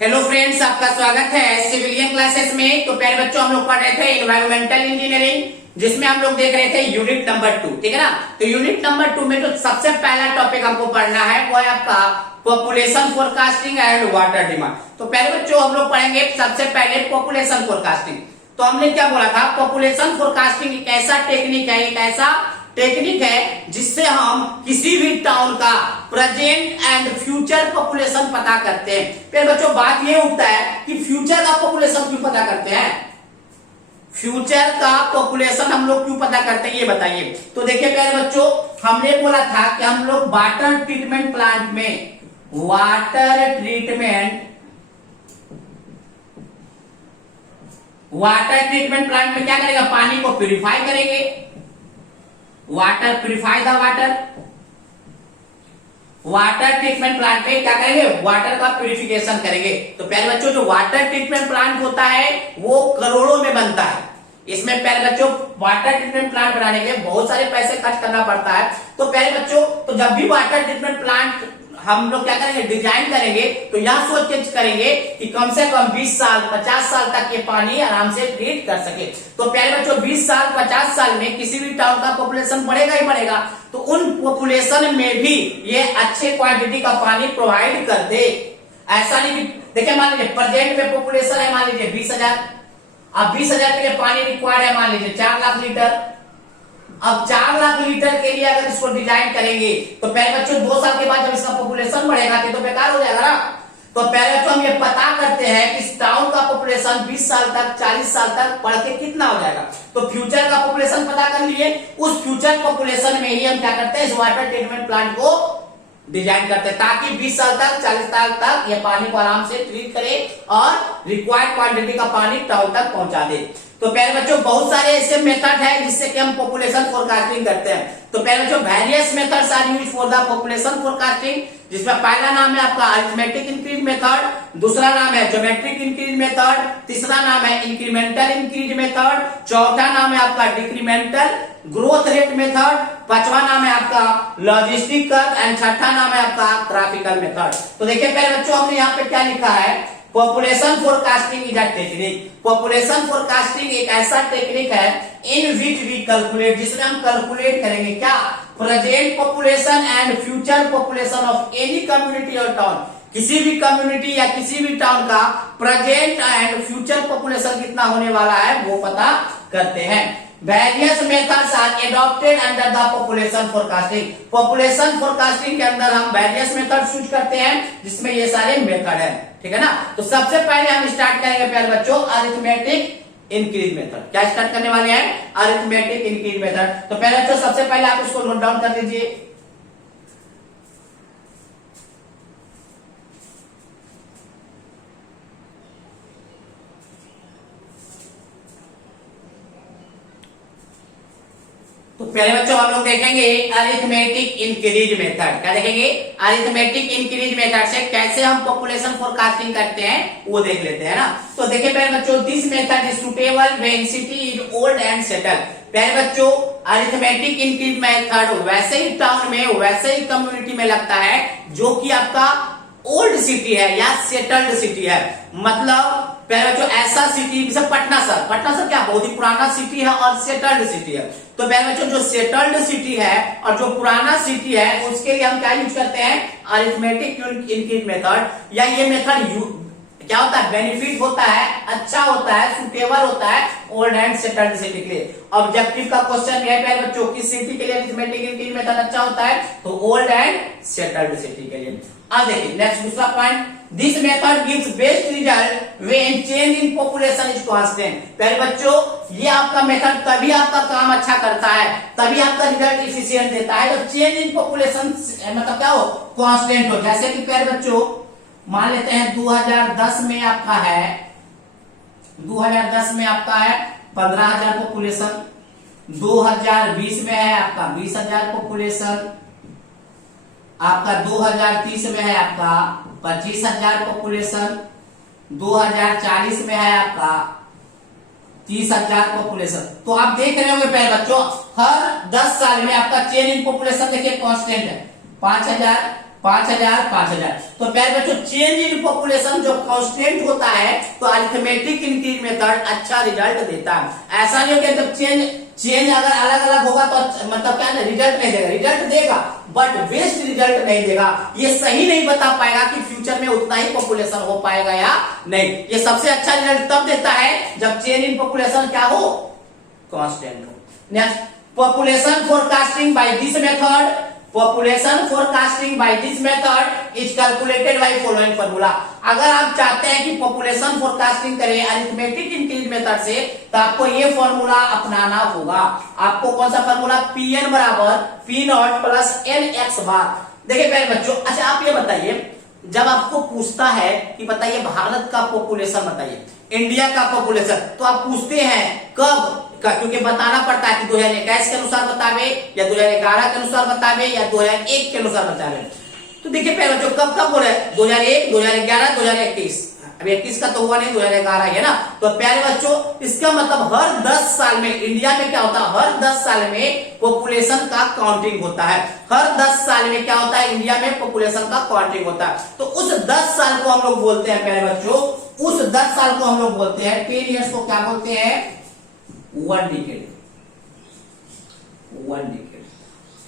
Hello friends, आपका स्वागत है सिविलियन क्लासेस में। तो प्यारे बच्चों, हम लोग पढ़ रहे थे एनवायरमेंटल इंजीनियरिंग, जिसमें हम लोग देख रहे थे यूनिट नंबर 2। ठीक है ना। तो यूनिट नंबर 2 में जो सबसे पहला टॉपिक हमको पढ़ना है वो है आपका population forecasting and water demand. तो प्यारे बच्चों, हम लोग पढ़ेंगे सबसे पहले पॉपुलेशन फोरकास्टिंग। तो हमने क्या बोला था, पॉपुलेशन फोरकास्टिंग एक ऐसा टेक्निक है, एक ऐसा टेक्निक है जिससे हम किसी भी टाउन का प्रेजेंट एंड फ्यूचर पॉपुलेशन पता करते हैं। फिर बच्चों बात ये उठता है कि फ्यूचर का पॉपुलेशन क्यों पता करते हैं, फ्यूचर का पॉपुलेशन हम लोग क्यों पता करते हैं ये बताइए। तो देखिए प्यारे बच्चों, हमने बोला था कि हम लोग वाटर ट्रीटमेंट प्लांट में क्या करेगा, पानी को प्यूरिफाई करेंगे। Water purify the water treatment plant में क्या करेंगे, वाटर का प्यूरिफिकेशन करेंगे। तो प्यारे बच्चों, जो वाटर ट्रीटमेंट प्लांट होता है वो करोड़ों में बनता है। इसमें प्यारे बच्चों वाटर ट्रीटमेंट प्लांट बनाने के लिए बहुत सारे पैसे खर्च करना पड़ता है। तो प्यारे बच्चों, तो जब भी वाटर ट्रीटमेंट प्लांट हम लोग क्या करेंगे, डिजाइन करेंगे, तो यह सोच के करेंगे कि कम से कम 20 साल 50 साल तक ये पानी आराम से ट्रीट कर सके। तो प्यारे बच्चों, 20 साल 50 साल में किसी भी टाउन का पॉपुलेशन बढ़ेगा ही बढ़ेगा, तो उन पॉपुलेशन में भी ये अच्छे क्वांटिटी का पानी प्रोवाइड कर दे। ऐसा नहीं कि देखिए, मान लीजिए प्रेजेंट में पॉपुलेशन है मान लीजिए 20,000, अब 20,000 के लिए पानी रिक्वायर्ड है मान लीजिए 4 लाख लीटर। अब 4 लाख लीटर के लिए अगर इसको डिजाइन करेंगे तो प्यारे बच्चों 2 साल के बाद जब इसका पॉपुलेशन बढ़ेगा तो बेकार हो जाएगा ना। तो प्यारे बच्चों, हम ये पता करते हैं कि इस टाउन का पॉपुलेशन 20 साल तक 40 साल तक बढ़ के कितना हो जाएगा। तो फ्यूचर का पॉपुलेशन पता कर लिए, उस फ्यूचर पॉपुलेशन में ही हम क्या करते हैं, इस वाटर ट्रीटमेंट प्लांट को डिजाइन करते हैं ताकि 20 साल तक 40 साल तक ये पानी को आराम से ट्रीट करे और रिक्वायर्ड क्वांटिटी का पानी टाउन तक पहुंचा दे। तो प्यारे बच्चों, बहुत सारे ऐसे मेथड है जिससे कि हम पॉपुलेशन फोरकास्टिंग करते हैं। तो प्यारे बच्चों, various methods are used for the population forecasting, जिसमें पहला नाम है आपका अरिथमेटिक इंक्रीज मेथड, दूसरा नाम है ज्योमेट्रिक इंक्रीज मेथड, तीसरा नाम है इंक्रीमेंटल इंक्रीज मेथड, चौथा नाम है आपका डिक्रीमेंटल ग्रोथ रेट मेथड, पांचवा नाम है आपका लॉजिस्टिक कर्व एंड छठा नाम है आपका ग्राफिकल मेथड। तो देखिए प्यारे बच्चों, हमने यहाँ पे क्या लिखा है, population forecasting is a technique. Population forecasting एक ऐसा टेक्निक है इन विच वी कैलकुलेट, जिसमें हम कैलकुलेट करेंगे क्या, present population and future population of any community और टाउन। किसी भी कम्युनिटी या किसी भी टाउन का प्रेजेंट एंड फ्यूचर पॉपुलेशन कितना होने वाला है वो पता करते हैं। Various methods are adopted under the population forecasting. Population forecasting के अंदर हम वेरियस मेथड यूज करते हैं जिसमें ये सारे मेथड है। ठीक है ना। तो सबसे पहले हम स्टार्ट करेंगे प्यारे बच्चों अरिथमेटिक इंक्रीज मेथड। क्या स्टार्ट करने वाले हैं, अरिथमेटिक इंक्रीज मेथड। तो प्यारे बच्चों, सबसे पहले आप इसको नोट डाउन कर लीजिए। तो पहले बच्चों हम लोग देखेंगे अरिथमेटिक इंक्रीज मेथड। क्या देखेंगे, अरिथमेटिक इंक्रीज मेथड से कैसे हम पॉपुलेशन फोरकास्टिंग करते हैं वो देख लेते हैं ना। तो देखिए पहले बच्चों, this method is suitable when city is old and settle. पहले बच्चों, अरिथमेटिक इंक्रीज मेथड वैसे ही टाउन में वैसे ही कम्युनिटी में लगता है जो कि आपका ओल्ड सिटी है या सेटल्ड सिटी है। मतलब पहले बच्चों ऐसा सिटी जैसे पटना शहर क्या बहुत ही पुराना सिटी है और सेटल्ड सिटी है। तो पहले बच्चों, जो सेटल्ड सिटी है और जो पुराना सिटी है उसके लिए हम क्या यूज करते हैं, अरिथमेटिक इंक्रीज मेथड। या ये मेथड क्या होता है, बेनिफिट होता है, अच्छा होता है, सुटेबल होता है ओल्ड एंड सेटल्ड सिटी के लिए। ऑब्जेक्टिव का क्वेश्चन है प्यारे बच्चों, किस सिटी के लिए अरिथमेटिक इंक्रीज मेथड अच्छा होता है, तो ओल्ड एंड सेटल्ड सिटी के लिए। अब देखिए नेक्स्ट दूसरा point, this method gives best result when change in population is constant. पहले बच्चों, ये आपका मेथड तभी आपका काम अच्छा करता है, तभी आपका रिजल्ट इफिशिएंट देता है जब चेंज इन पॉपुलेशन मतलब क्या हो, कांस्टेंट हो। जैसे कि पहले बच्चों मान लेते हैं 2010 में आपका है 15,000 पॉपुलेशन, 2020 में है आपका 20,000 पॉपुलेशन, आपका 2030 में है आपका 25,000 पॉपुलेशन, 2040 में है आपका 30,000 पॉपुलेशन। तो आप देख रहे होंगे पहले बच्चों, हर 10 साल में आपका चेंज इन पॉपुलेशन देखिए कांस्टेंट है, 5,000 5000 5000। तो प्यारे बच्चों चेंज इन पॉपुलेशन जो कांस्टेंट होता है तो अरिथमेटिक इंक्रीज मेथड अच्छा रिजल्ट देता है। ऐसा नहीं हो कि जब चेंज अगर अलग अलग होगा तो मतलब क्या है, रिजल्ट नहीं देगा, रिजल्ट देगा बट बेस्ट रिजल्ट नहीं देगा। ये सही नहीं बता पाएगा कि फ्यूचर में उतना ही पॉपुलेशन हो पाएगा या नहीं। ये सबसे अच्छा रिजल्ट तब देता है जब चेंज इन पॉपुलेशन क्या हो, कांस्टेंट हो। Next, population forecasting by this method, population forecasting by this method is calculated by following formula. अगर आप चाहते हैं कि पॉपुलेशन फोरकास्टिंग करें अरिथमेटिक इंक्रीज मेथड से तो आपको ये फॉर्मूला अपनाना होगा। आपको कौन सा फॉर्मूला, Pn बराबर P0 प्लस NX बार। देखिए प्यारे बच्चों, अच्छा आप ये बताइए, जब आपको पूछता है कि बताइए भारत का पॉपुलेशन बताइए, इंडिया का पॉपुलेशन, तो आप पूछते हैं कब का, क्योंकि बताना पड़ता है कि 2021 के अनुसार बतावे या 2011 के अनुसार बतावे या 2001 के अनुसार बतावे। तो देखिए पहले बच्चों कब कब बोले, 2001, 2011, 2021। अभी 21 का तो हुआ नहीं, 2011 है ना। तो प्यारे बच्चों इसका मतलब हर 10 साल में इंडिया में क्या होता है, हर 10 साल में पॉपुलेशन का काउंटिंग होता है। हर 10 साल में क्या होता है, इंडिया में पॉपुलेशन का काउंटिंग होता है। तो उस 10 साल को हम लोग बोलते हैं प्यारे बच्चों, उस 10 साल को हम लोग बोलते हैं 10 ईयर्स को क्या बोलते हैं, 1 डिकेड।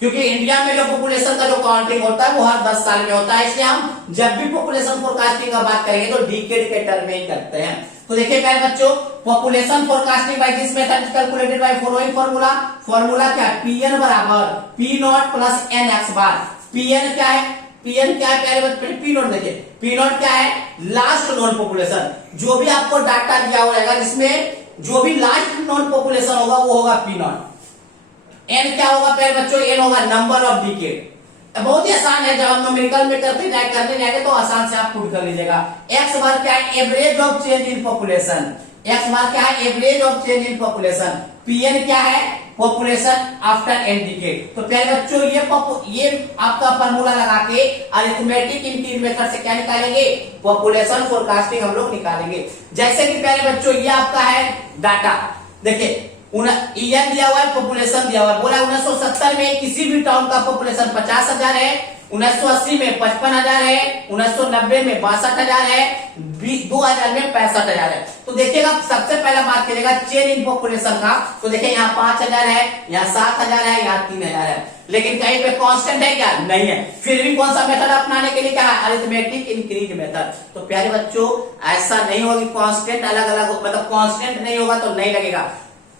क्योंकि इंडिया में जो पॉपुलेशन का जो काउंटिंग होता है वो हर 10 साल में होता है, इसलिए हम जब भी पॉपुलेशन फोरकास्टिंग का बात करेंगे तो डिकेड के टर्म में ही करते हैं। तो देखिए प्यारे बच्चों, population forecasting by this method is calculated by following formula. Formula क्या है, Pn बराबर P0 प्लस NX बार। Pn क्या है, Pn क्या है प्यारे बच्चों, P0 देखिए, P0 क्या है, लास्ट नॉन पॉपुलेशन। जो भी आपको डाटा दिया होगा जिसमें जो भी लास्ट नॉन पॉपुलेशन होगा वो होगा P0। N क्या होगा प्यारे बच्चों, N होगा नंबर ऑफ डिकेड। बहुत ही आसान है, जब हम न्यूमेरिकल में करने जाएंगे तो आसान से आप पुट कर लीजिएगा। X बार क्या है, average of change in population. X बार क्या है, average of change in population. Pn क्या है, पॉपुलेशन आफ्टर n डिकेड। तो प्यारे बच्चों ये आपका फार्मूला लगा के अरिथमेटिक इंक्रीज मेथड से क्या निकालेंगे, पॉपुलेशन फोरकास्टिंग हम लोग निकालेंगे। जैसे कि प्यारे बच्चों ये आपका है डाटा, देखिए ईयर दिया हुआ है, पॉपुलेशन दिया हुआ है, बोला 1970 में किसी भी टाउन का पॉपुलेशन 50,000 है, 1980 में 55,000 है, 1990 में 62,000 है, 2000 में 65,000 है। तो देखिएगा सबसे पहला बात करेगा चेंज इन पॉपुलेशन का, तो देखिए यहाँ 5,000 है, यहाँ 7,000 है, यहाँ 3,000 है, लेकिन कहीं पे कांस्टेंट है क्या, नहीं है। फिर भी कौन सा मेथड अपनाने के लिए क्या है, अरिथमेटिक इंक्रीज मेथड। तो प्यारे बच्चों ऐसा नहीं होगा कि कांस्टेंट अलग अलग हो, मतलब कांस्टेंट नहीं होगा तो नहीं लगेगा,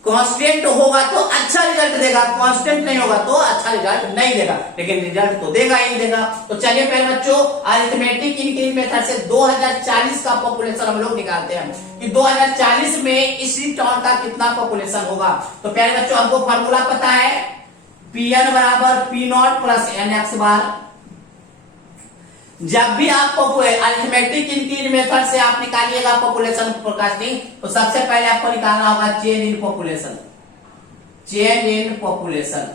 कांस्टेंट होगा तो अच्छा रिजल्ट देगा, कांस्टेंट नहीं होगा तो अच्छा रिजल्ट नहीं देगा, लेकिन रिजल्ट तो देगा ही देगा। तो चलिए पहले बच्चों अरिथमेटिक इंक्रीज मेथड से 2040 का पॉपुलेशन हम लोग निकालते हैं कि 2040 में इसी टाउन का कितना पॉपुलेशन होगा। तो प्यारे बच्चों हमको फार्मूला पता है, Pn बराबर P0 प्लस NX बार। जब भी आपको अरिथमेटिक इंक्रीज मेथड से आप निकालिएगा पॉपुलेशन फोरकास्टिंग, तो सबसे पहले आपको निकालना होगा change in population. Change in population,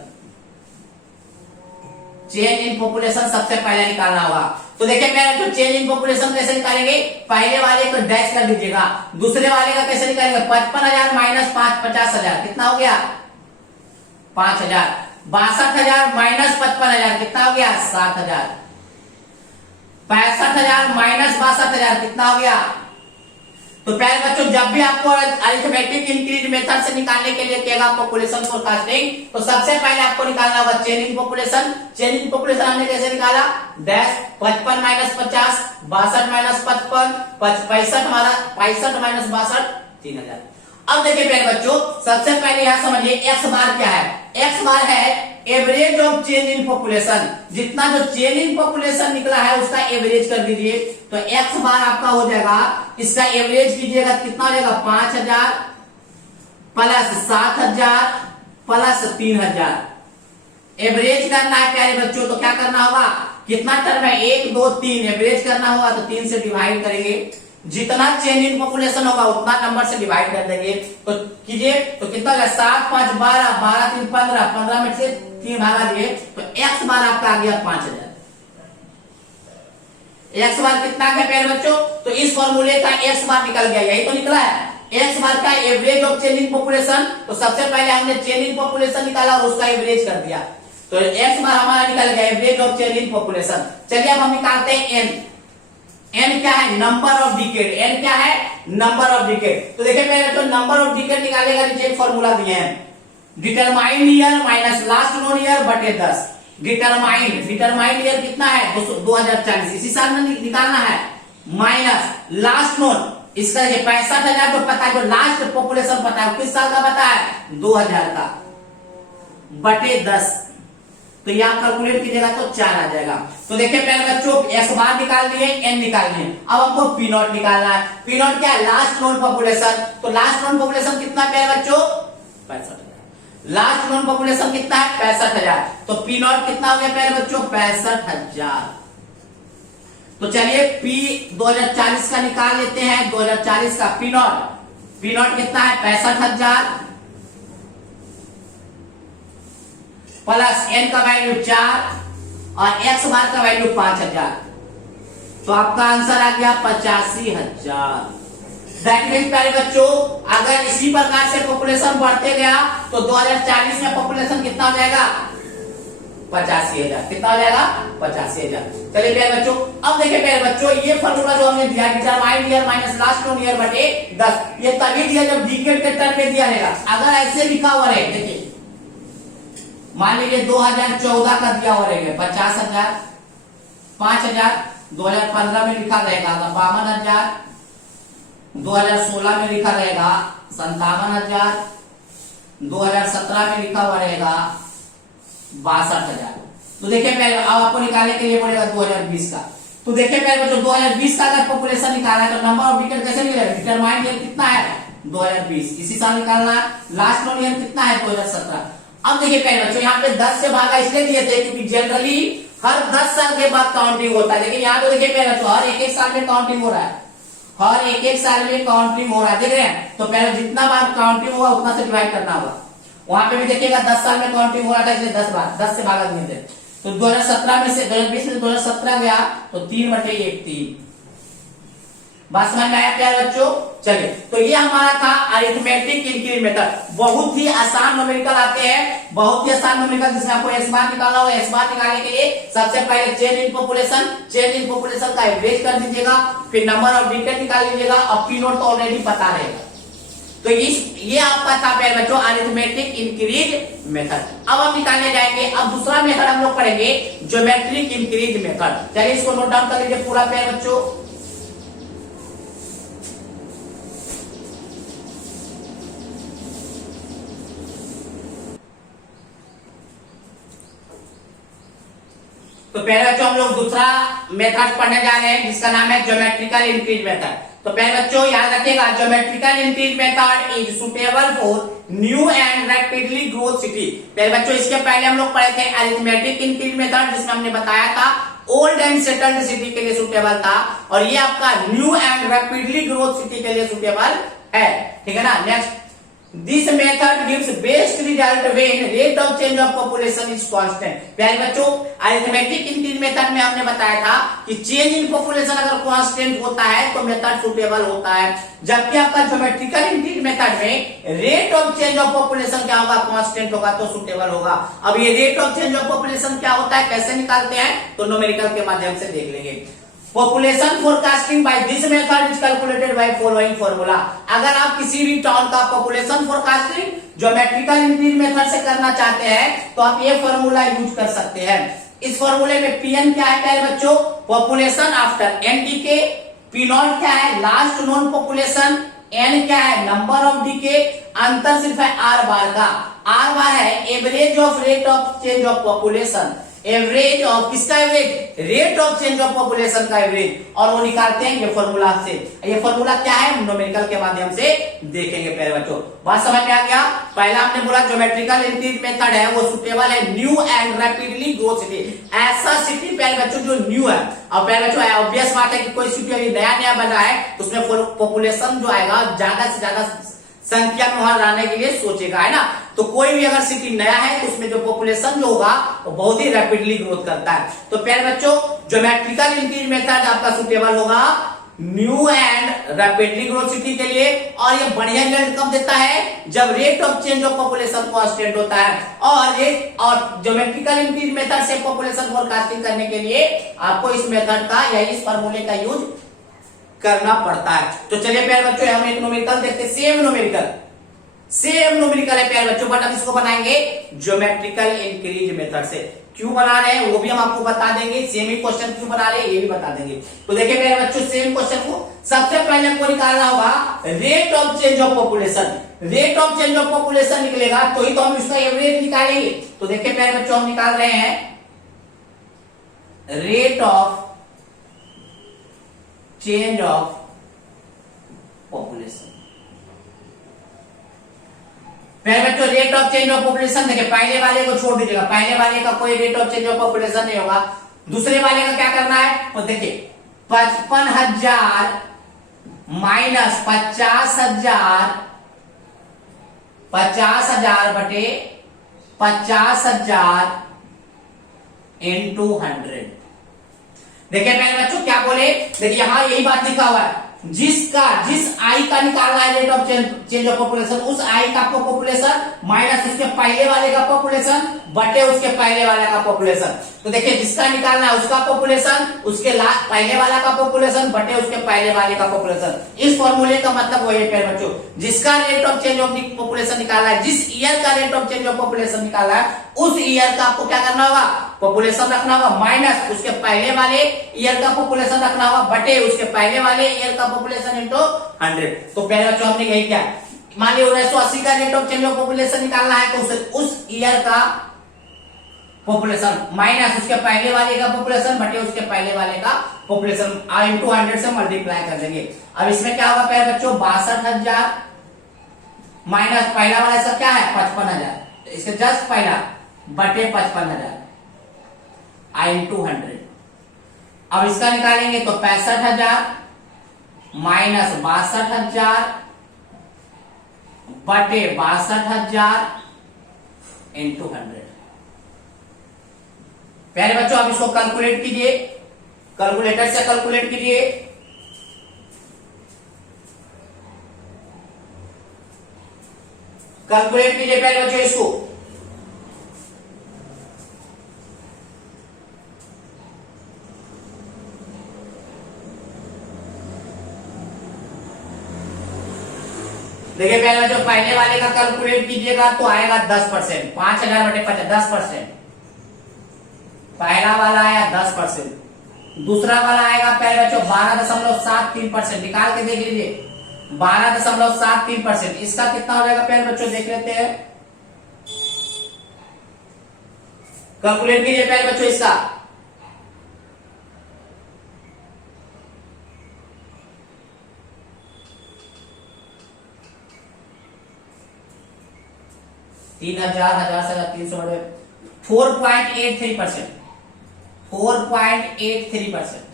change in population सबसे पहले निकालना होगा। तो देखिए मेरे तो चेंज इन पॉपुलेशन कैसे निकालेंगे, पहले वाले को डैश कर दीजिएगा, दूसरे वाले का कैसे निकालेंगे, 55,000 माइनस 5 50,000 कितना हो गया, 5,000। 62,000 माइनस 55,000 कितना हो गया, 7,000। 65,000 माइनस 62,000 कितना हो गया। तो प्यारे बच्चों जब भी आपको अरिथमेटिक इंक्रीज मेथड से निकालने के लिए कहेगा पॉपुलेशन फोरकास्टिंग, तो सबसे पहले आपको निकालना होगा change in population. Change in population हमने कैसे निकाला, डैश 55 माइनस 50, 62 माइनस 55, 65 माइनस 62, 3,000। अब देखिए प्यारे बच्चों सबसे पहले यहां समझिए एक्स बार क्या है, एक्स बार है average of change in population. जितना जो चेंज इन पॉपुलेशन निकला है उसका एवरेज कर दीजिए, तो एक्स बार आपका हो जाएगा, इसका एवरेज कीजिएगा कितना हो जाएगा, 5,000 प्लस 7,000 प्लस 3,000। एवरेज करना है प्यारे बच्चों, तो क्या करना होगा, कितना टर्म है, 1 2 3, एवरेज करना होगा तो 3 से डिवाइड करेंगे, जितना चेंज इन पॉपुलेशन होगा उतना नंबर से डिवाइड कर देंगे। तो कीजिए तो कितना होगा, 7 5 12, 12 3 15, 15 में से 3 भागा दिए, तो एक्स बार आपका आ गया 5,000। एक्स बार कितना है प्यारे बच्चों, तो इस फॉर्मूले का एक्स बार निकल गया, यही तो निकला है एक्स बार का average of change in population. तो सबसे पहले हमने चेंज इन पॉपुलेशन निकाला और उसका एवरेज कर दिया। तो एक्स बार हमारा निकल गया average of change in population. चलिए अब हम निकालते हैं एन। एन क्या है? Number of decade. एन क्या है? Number of decade. तो देखिए पहले तो नंबर ऑफ डिकेड निकालने का नीचे फॉर्मूला दिए हैं, determined year minus last known year बटे 10। डिटरमाइंड ईयर कितना है? 2040, इसी साल में निकालना है, माइनस लास्ट नोन इसका 65,000 जो पता है, जो लास्ट पॉपुलेशन पता है किस साल का पता है? 2000 का, बटे 10। तो ये आप कैलकुलेट कीजिएगा तो 4 आ जाएगा। तो देखिए पहले बच्चों एक्स बार निकाल दिए, एन निकाल दिए, अब हमको पी नॉट निकालना है। पी नॉट क्या है? Last known population. तो लास्ट नोन पॉपुलेशन कितना है प्यारे बच्चों? 65,000। लास्ट नोन पॉपुलेशन कितना है? 65,000। तो पी नॉट कितना हो गया प्यारे बच्चों? 65,000। तो चलिए पी 2040 का निकाल लेते हैं। 2040 का पी नॉट कितना है? 65,000 प्लस एन का वैल्यू 4 और एक्स बार का वैल्यू 5,000। तो आपका आंसर आ गया 85,000। दैट मीन्स प्यारे बच्चों अगर इसी प्रकार से पॉपुलेशन बढ़ते गया तो 2040 में पॉपुलेशन कितना हो जाएगा? 85,000। कितना हो जाएगा? 85,000। चलिए प्यारे बच्चों अब देखिए प्यारे बच्चों ये फॉर्मूला जो हमने दिया determined year minus last known year बटे 10, ये तभी दिया जब डिकेड के टर्म में दिया रहेगा। अगर ऐसे लिखा हुआ रहे, देखिए मान लीजिए 2014 का दिया हुआ रहेगा 50,000, 5,000, 2015 में लिखा रहेगा 52,000, 2016 में लिखा रहेगा 57,000, 2017 में लिखा हुआ रहेगा 62,000। तो देखिए पहले अब आपको निकालने के लिए पड़ेगा 2020 का। तो देखिए पहले बच्चों 2020 का अगर पॉपुलेशन निकालना है तो नंबर ऑफ डिकेड कैसे मिलेगा? डिटरमाइंड ईयर कितना है? 2020, इसी साल निकालना है। लास्ट नोन ईयर कितना है? 2017। अब देखिए पहले बच्चों यहाँ पे 10 से भागा इसलिए दिए थे क्योंकि जनरली हर 10 साल के बाद काउंटिंग होता है, लेकिन यहाँ तो देखिए पहले बच्चों हर एक साल में काउंटिंग हो रहा है, हर एक साल में काउंटिंग हो रहा है, देख रहे हैं। तो पहले जितना बार काउंटिंग होगा उतना से डिवाइड करना होगा। वहां पे भी देखिएगा 10 साल में काउंटिंग हो रहा था इसलिए 10 बार 10 से भागा दिए थे। तो 2017 में से 2020 में 2017 गया तो 3/1 बात समझ में आया प्यारे बच्चों? चलिए तो ये हमारा था अरिथमेटिक इंक्रीज मेथड। बहुत ही आसान न्यूमेरिकल आते हैं, बहुत ही आसान न्यूमेरिकल जिसमें आपको एक्स बार निकालना हो। एक्स बार निकालने के लिए सबसे पहले चेंज इन पॉपुलेशन का एवरेज कर दीजिएगा, फिर नंबर ऑफ डिकेड निकाल लीजिएगा और पी नॉट तो ऑलरेडी पता रहेगा। तो ये आपका था प्यारे बच्चों अरिथमेटिक इंक्रीज मेथड। अब हम निकालने जाएंगे, अब दूसरा मेथड हम लोग पढ़ेंगे ज्योमेट्रिक इंक्रीज मेथड। चलिए इसको नोट डाउन कर लीजिए पूरा प्यारे बच्चों। तो पहले बच्चों हम लोग दूसरा मेथड पढ़ने जा रहे हैं जिसका नाम है ज्योमेट्रिकल इंक्रीज मेथड। तो पहले बच्चों याद रखिएगा geometrical increase method is suitable for new and rapidly growth city. पहले बच्चों इसके पहले हम लोग पढ़े थे अरिथमेटिक इंक्रीज मेथड जिसमें हमने बताया था ओल्ड एंड सेटल्ड सिटी के लिए सुटेबल था, और ये आपका new and rapidly growth city के लिए सुटेबल है, ठीक है ना। Next This method gives best result when rate of change of population is constant। प्यारे बच्चों अरिथमेटिक इंक्रीज मेथड में हमने बताया था कि चेंज इन पॉपुलेशन अगर कांस्टेंट होता है तो मेथड सुटेबल होता है, जबकि आपका ज्योमेट्रिकल इंक्रीज मेथड में rate of change of population क्या होगा? कांस्टेंट होगा तो सुटेबल होगा। अब ये rate of change of population क्या होता है, कैसे निकालते हैं, तो न्यूमेरिकल के माध्यम से देख लेंगे। Population forecasting by this method is calculated by following formula. अगर आप किसी भी टाउन का population forecasting geometrical increase method से करना चाहते हैं तो आप ये फॉर्मूला यूज कर सकते हैं। इस फॉर्मूले में पीएन क्या है प्यारे बच्चों? Population after n decade. P naught क्या है? Last known population. एन क्या है? Number of decade. अंतर सिर्फ है आर बार का। आर बार है average of rate of change of population. Average of किसका average? Rate of change of population का एवरेज, और वो निकालते हैं ये फॉर्मूला से। ये फॉर्मूला क्या है? न्यूमेरिकल के माध्यम से देखेंगे प्यारे बच्चों। बात समझ में आ गया? पहला हमने बोला ज्योमेट्रिकल इंक्रीज मेथड है वो सुटेबल है new and rapidly growth city. ऐसा सिटी प्यारे बच्चों जो न्यू है। अब प्यारे बच्चों ऑब्वियस बात है कि कोई सिटी अभी नया बना है तो उसमें पॉपुलेशन जो आएगा ज्यादा से ज्यादा संख्या में वहां रहने के लिए सोचेगा, है ना। तो कोई भी अगर सिटी नया है तो उसमें जो पॉपुलेशन जो होगा वो बहुत ही रैपिडली ग्रोथ करता है। तो प्यारे बच्चों ज्योमेट्रिकल इंक्रीज मेथड आपका सुटेबल होगा new and rapidly growth city के लिए, और ये बढ़िया रिजल्ट कब देता है, जब rate of change of population constant होता है। और ज्योमेट्रिकल इंक्रीज मेथड से पॉपुलेशन फोरकास्टिंग करने के लिए आपको इस मेथड का या इस फॉर्मूले का यूज करना पड़ता है। तो चलिए प्यारे बच्चों, हम एक न्यूमेरिकल देखते हैं, सेम न्यूमेरिकल है प्यारे बच्चों, बट हम इसको बनाएंगे ज्योमेट्रिकल इंक्रीज मेथड से। क्यों बना रहे हैं वो भी हम आपको बता देंगे, सेम ही क्वेश्चन क्यों बना रहे हैं ये भी बता देंगे। तो देखिए प्यारे बच्चों, सेम क्वेश्चन को सबसे पहले हमको निकालना होगा rate of change of population. Rate of change of population निकलेगा तो ही तो हम इसका एवरेज निकालेंगे। तो देखिए प्यारे बच्चों, हम निकाल रहे हैं rate of change of population. पहले बच्चों rate of change of population देखिए, पहले वाले को छोड़ दीजिएगा, पहले वाले का कोई rate of change of population नहीं होगा। दूसरे वाले का क्या करना है, तो देखिए 55,000 माइनस 50,000, 50,000 बटे 50,000 इंटू 100। देखिए पहले बच्चों क्या बोले, देखिए यहां यही बात लिखा हुआ है, जिस आई का निकालना है rate of change of population, उस आई का पॉपुलेशन माइनस उसके पहले वाले का पॉपुलेशन बटे उसके पहले वाले का पॉपुलेशन। तो देखिए जिसका निकालना है उसका पॉपुलेशन, उसके पहले वाला का पॉपुलेशन बटे उसके पहले वाले का पॉपुलेशन। इस फॉर्मूले का मतलब वही है प्यारे बच्चों, जिसका rate of change of population निकालना है, जिस ईयर का rate of change of population निकालना है, उस ईयर का आपको क्या करना होगा, पॉपुलेशन रखना होगा, माइनस उसके पहले वाले ईयर का पॉपुलेशन रखना होगा बटे उसके पहले वाले ईयर का पॉपुलेशन इंटू 100। तो पहले बच्चों हमने यही किया, मान लीजिए 1980 का rate of change of population निकालना है, तो उस ईयर का पॉपुलेशन माइनस उसके पहले वाले का पॉपुलेशन बटे उसके पहले वाले का पॉपुलेशन इंटू 100 से मल्टीप्लाई कर देंगे। अब इसमें क्या होगा प्यारे बच्चों, 62,000 माइनस पहला वाला इसका क्या है 55,000, तो इसके जस्ट पहला बटे 55,000 इंटू 100। अब इसका निकालेंगे तो 65,000 माइनस 62,000 बटे 62,000 इंटू 100। प्यारे बच्चों अब इसको कैलकुलेट कीजिए, कैलकुलेटर से कैलकुलेट कीजिए। कैलकुलेट कीजिए प्यारे बच्चों इसको। देखिए प्यारे बच्चों, पहले वाले का कैलकुलेट कीजिएगा तो आएगा 10%, 5,000 बटे 50 10%। पहला वाला आया 10%, दूसरा वाला आएगा प्यारे बच्चों 12.73%। निकाल के देख लीजिए 12.73%। इसका कितना हो जाएगा प्यारे बच्चों, देख लेते हैं, कैलकुलेट कीजिए प्यारे बच्चों इसका। तीन हजार से 300 4.83%, 4.83%।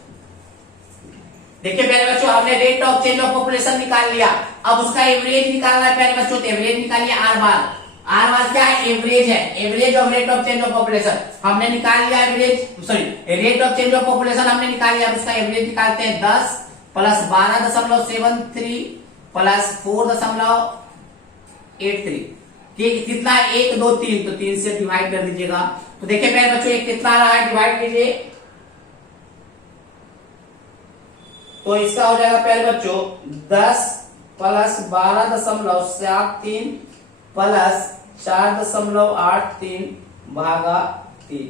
देखिए प्यारे बच्चों, हमने rate of change of population निकाल लिया, अब उसका एवरेज निकालना है प्यारे बच्चों। तो एवरेज निकालिए, आर बार क्या है, एवरेज है, average of rate of change of population हमने निकाल लिया, average sorry rate of change of population हमने निकाल लिया। अब उसका एवरेज निकालते हैं, 10 प्लस 12.73 प्लस 4.83 कितना है, 1 2 3, तो 3 से डिवाइड कर दीजिएगा। तो देखिए प्यारे बच्चों एक कितना रहा है, डिवाइड कीजिए तो इसका हो जाएगा प्यारे बच्चों 10 प्लस 12.73 प्लस 4.83 भागा 3,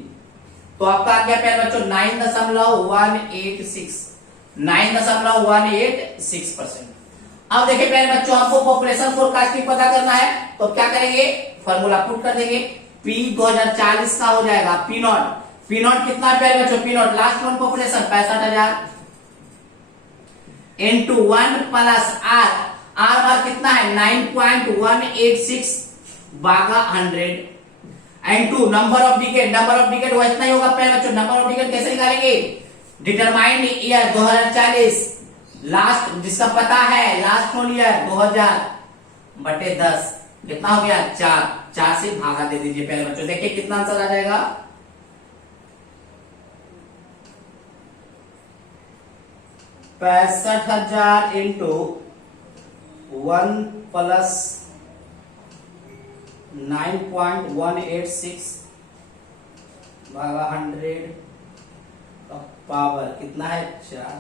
तो आपका आ गया प्यारे बच्चों 9.186%। अब देखिए प्यारे बच्चों, आपको पॉपुलेशन फोरकास्टिंग पता करना है, तो क्या करेंगे, फॉर्मूला पुट कर देंगे। P 2040 का हो जाएगा P नॉट कितना है प्यारे बच्चों, P not last known population 65,000 into 1 plus are बार कितना है 9.186 भागा 100 इंटू नंबर ऑफ डिकेड वो इतना ही होगा प्यारे बच्चों। नंबर ऑफ डिकेड कैसे निकालेंगे, डिटरमाइंड ईयर 2040, लास्ट जिसका पता है लास्ट नोन ईयर 2000 बटे 10, कितना हो गया 4 से भागा दे दीजिए प्यारे बच्चों। देखिए कितना आंसर आ जाएगा, 65,000 इंटू 1 प्लस 9.186 भागा 100 का पावर कितना है 4।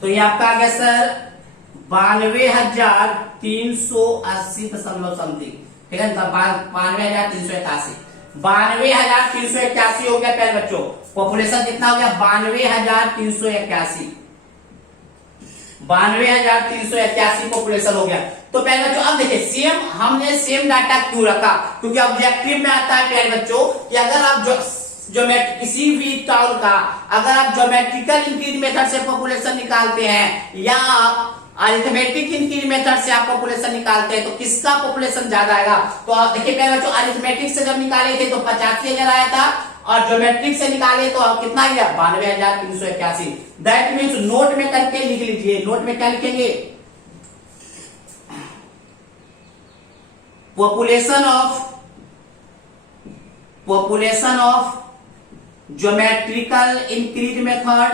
तो ये आपका आ गया सर 92,380 दशमलव समथिंग, ठीक है। 92,381 92,381 हो गया प्यारे बच्चों। पॉपुलेशन कितना हो गया 92,381 92,381 पॉपुलेशन हो गया। तो प्यारे बच्चों अब देखिए हमने सेम डाटा क्यों रखा, क्योंकि ऑब्जेक्टिव में आता है प्यारे बच्चों कि अगर आप किसी भी टाउन का अगर आप ज्योमेट्रिकल इंक्रीज मेथड से पॉपुलेशन निकालते हैं या आप अरिथमेटिक इंक्रीज मेथड से आप पॉपुलेशन निकालते हैं तो किसका पॉपुलेशन ज्यादा आएगा। तो आप देखिए प्यारे बच्चों अरिथमेटिक से जब निकाले थे तो 85,000 आया था और ज्योमेट्रिक से निकाले तो अब कितना गया 92,381। दैट मीन्स नोट में करके लिख लीजिए। नोट में क्या लिखेंगे population of geometrical increase method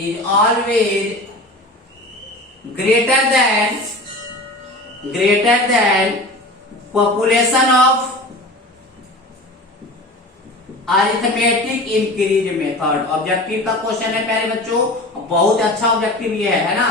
is always greater than population of arithmetic increase method. Objective का क्वेश्चन है प्यारे बच्चों, बहुत अच्छा ऑब्जेक्टिव ये है ना,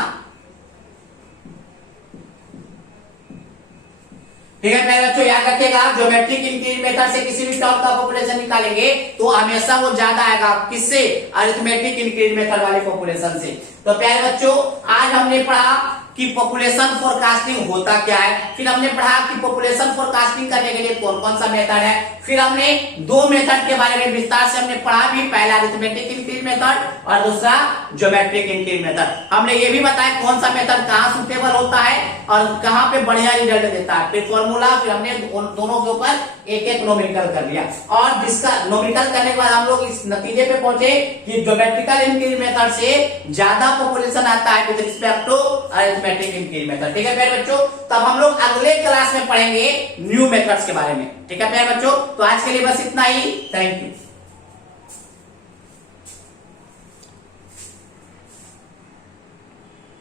ठीक है प्यारे बच्चों। याद रखिएगा ज्योमेट्रिक इंक्रीज मेथड से किसी भी टर्म का पॉपुलेशन निकालेंगे तो हमेशा वो ज्यादा आएगा किससे अरिथमेटिक इंक्रीज मेथड वाले पॉपुलेशन से। तो प्यारे बच्चों आज हमने पढ़ा कि पॉपुलेशन फोरकास्टिंग होता क्या है, फिर हमने पढ़ा कि पॉपुलेशन फोरकास्टिंग करने के लिए कौन कौन सा मेथड है, फिर हमने दो मेथड के बारे में विस्तार से हमने पढ़ा भी, पहला अरिथमेटिक इंक्रीज मेथड और दूसरा ज्योमेट्रिक इंक्रीज मेथड। हमने ये भी बताया कौन सा मेथड कहाँ सुटेबल होता है और कहाँ पे बढ़िया रिजल्ट देता है। फिर फॉर्मूला, फिर हमने दोनों के ऊपर एक एक नोमेरिकल कर लिया और जिसका नोमेरिकल करने के बाद हम लोग इस नतीजे पे पहुंचे कि ज्योमेट्रिकल इंक्रीज मेथड से ज्यादा पॉपुलेशन आता है with respect to arithmetic increase method. ठीक है प्यारे बच्चों, तब हम लोग अगले क्लास में पढ़ेंगे न्यू मेथड्स के बारे में। ठीक है प्यारे बच्चों, तो आज के लिए बस इतना ही। Thank you.